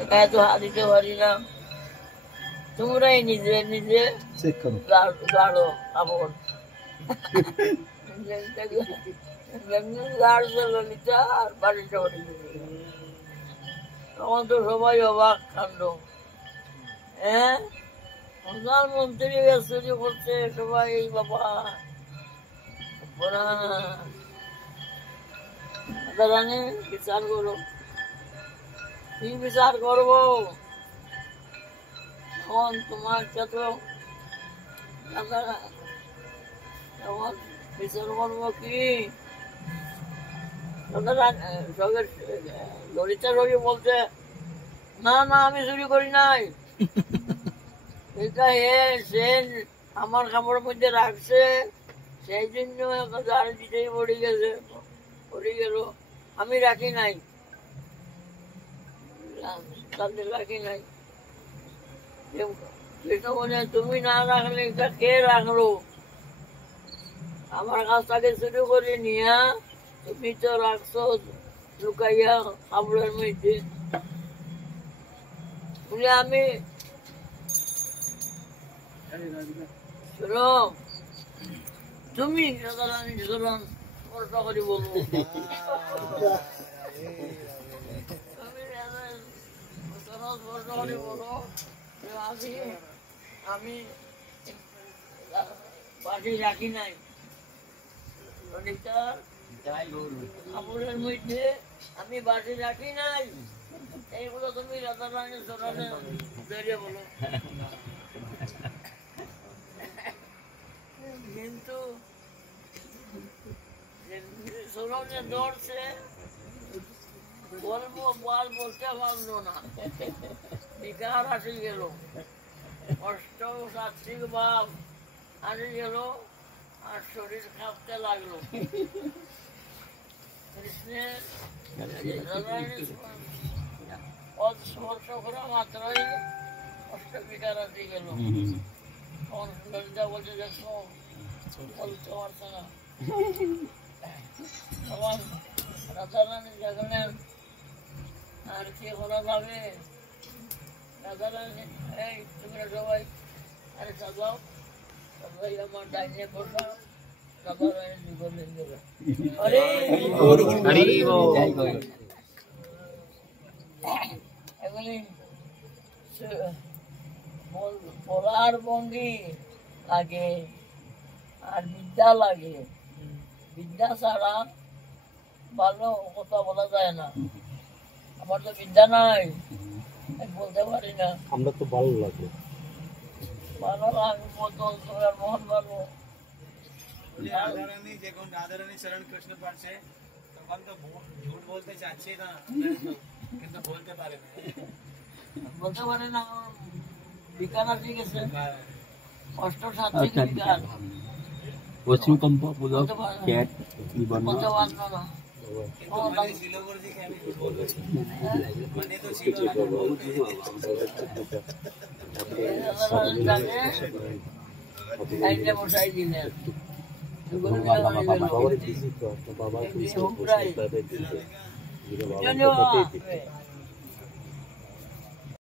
এত হাত দিতে পারি না, তোমরাই নিজে নিজে গাড়ো কাপড় ললিতা আর বাড়িটা বাড়ি। তখন তো সবাই অবাক কাণ্ড। হ্যাঁ, প্রধানমন্ত্রী চুরি করছে, সবাই বাবা রানী বিচার করো। কি বিচার করবো? এখন তোমার যত তখন বিচার করবো কি? ললিতা রবি বলছে, না না আমি চুরি করি নাই, এটা সে আমার কাপড়ের মধ্যে রাখছে, সেই জন্য গাড়ি দিতেই পড়ে গেছে, পড়ে গেল, আমি রাখি নাই, তাদের রাখি নাই। তুমি না রাখলে এটা কে রাখলো? আমার কাছ থেকে চুরি করে নিয়া তুমি তো রাখছো লুকাইয়া কাপড়ের মধ্যে। বলে আমি শোনো, তুমি স্পষ্ট করে বলবো, স্পষ্ট করে বলো আমি বাড়ি রাখি নাই, কাপড়ের মধ্যে আমি বাড়ি রাখি নাই, এইগুলো তুমি রাজা রানীর চরণে বেরিয়ে বলো। কিন্তু চরণে ধরছে, বলবো বল বলতে পারলো না, বিকার আসি গেল, কষ্ট সাত্বিক ভাব আসি গেল, আর শরীর কাঁপতে লাগলো। কৃষ্ণের স্পর্শ করা মাত্রই কষ্ট বিকার আসি গেল। ললিতা বলছে, দেখো বলতে পারছে না। তখন রাজা রানী দেখলেন আর কি করা যাবে। রাজা রানী, এই তোমরা সবাই আরে সাজাও, সবাই আমার ডাইনে বসা। রাজা রানী বললেন, এগুলি বলার ভঙ্গি লাগে আর বিদ্যা লাগে, বিদ্যা ছাড়া ভালো কথা বলা যায় না। আমার তো বিদ্যা নাই, বলতে পারি না। আমরা তো ভালো লাগে, ভালো লাগে বলতো মন ভালো। রাধারানী যখন রাধারানী শরণ কৃষ্ণ পাচ্ছে, তখন তো ঝুট বলতে চাচ্ছে না, কিন্তু বলতে পারে না, বলতে পারে না। বিকার আসি গেছে, কষ্ট সাত্বিক বিকার, পশ্চিম কম্প পুলক ক্যাট বলতে পারলো না। বসাই দিলেন